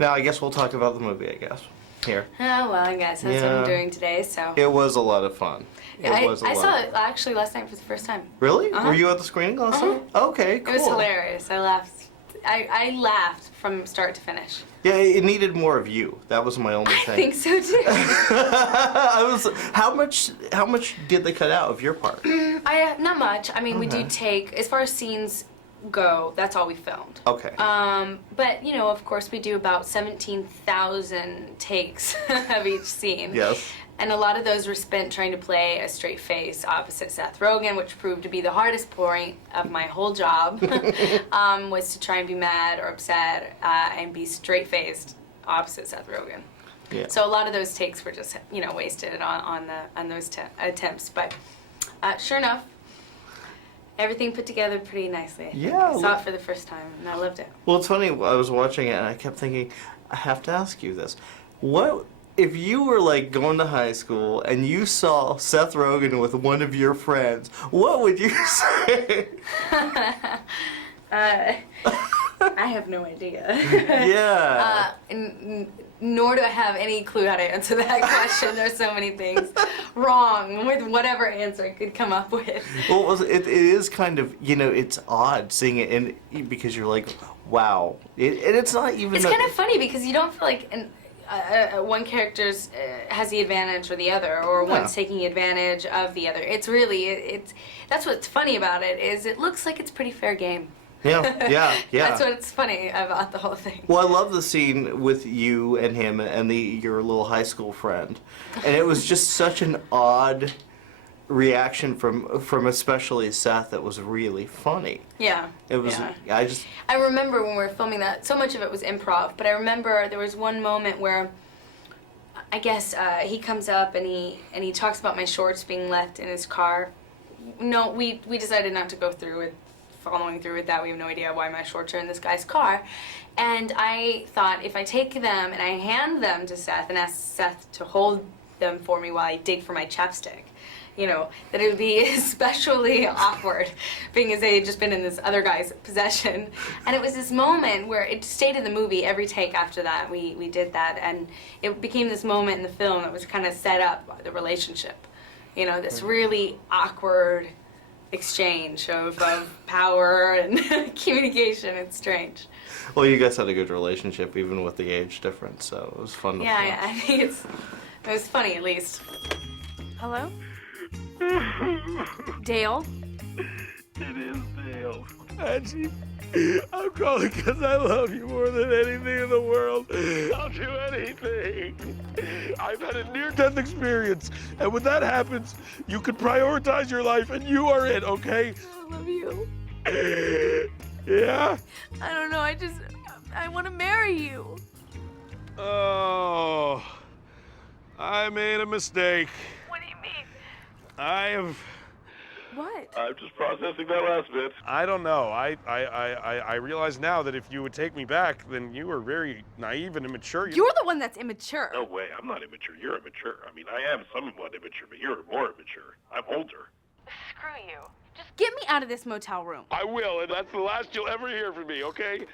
Now, I guess we'll talk about the movie, I guess. Here. Oh, well, I guess that's what I'm doing today, so. It was a lot of fun. I saw it actually last night for the first time. Really? Were you at the screening last night? Okay, cool. It was hilarious. I laughed. I laughed from start to finish. Yeah, it needed more of you. That was my only thing. I think so too. How much did they cut out of your part? Not much. I mean, we do take, as far as scenes go, that's all we filmed. Okay. But, you know, of course, we do about 17,000 takes of each scene. Yes. And a lot of those were spent trying to play a straight face opposite Seth Rogen, which proved to be the hardest point of my whole job, was to try and be mad or upset and be straight-faced opposite Seth Rogen. Yeah. So a lot of those takes were just, you know, wasted on those attempts. But sure enough, everything put together pretty nicely. Yeah. I saw it for the first time, and I loved it. Well, it's funny. I was watching it, and I kept thinking, I have to ask you this. What if you were like going to high school and you saw Seth Rogen with one of your friends? What would you say? I have no idea. Yeah. Nor do I have any clue how to answer that question. There's so many things wrong with whatever answer I could come up with. Well, it is kind of, you know, it's odd seeing it because you're like, wow. And it's not even... It's kind of funny because you don't feel like one character has the advantage or the other, or one's taking advantage of the other. It's really, that's what's funny about it, is it looks like it's pretty fair game. Yeah. That's what's funny about the whole thing. Well, I love the scene with you and him and your little high school friend, and it was just such an odd reaction from especially Seth that was really funny. Yeah. It was. Yeah. I remember when we were filming that. So much of it was improv, but I remember there was one moment where I guess he comes up and he talks about my shorts being left in his car. No, we decided not to go through with following through with that. We have no idea why my shorts are in this guy's car. And I thought if I take them and I hand them to Seth and ask Seth to hold them for me while I dig for my chapstick, you know, that it would be especially awkward, being as they had just been in this other guy's possession. And it was this moment where it stayed in the movie every take after that. We did that, and it became this moment in the film that was kind of set up the relationship. You know, this really awkward exchange of power and communication. It's strange. Well, you guys had a good relationship even with the age difference, so it was fun to watch. I think it was funny at least. Hello? Dale? It is Dale. Angie, I'm calling because I love you more than anything in the world. I'll do anything. I've had a near-death experience, and when that happens, you can prioritize your life, and you are it, okay? I love you. Yeah? I don't know, I want to marry you. Oh, I made a mistake. What do you mean? What? I'm just processing that last bit. I don't know. I realize now that if you would take me back, then you were very naive and immature. You're the one that's immature. No way. I'm not immature. You're immature. I mean, I am somewhat immature, but you're more immature. I'm older. Screw you. Just get me out of this motel room. I will, and that's the last you'll ever hear from me, okay?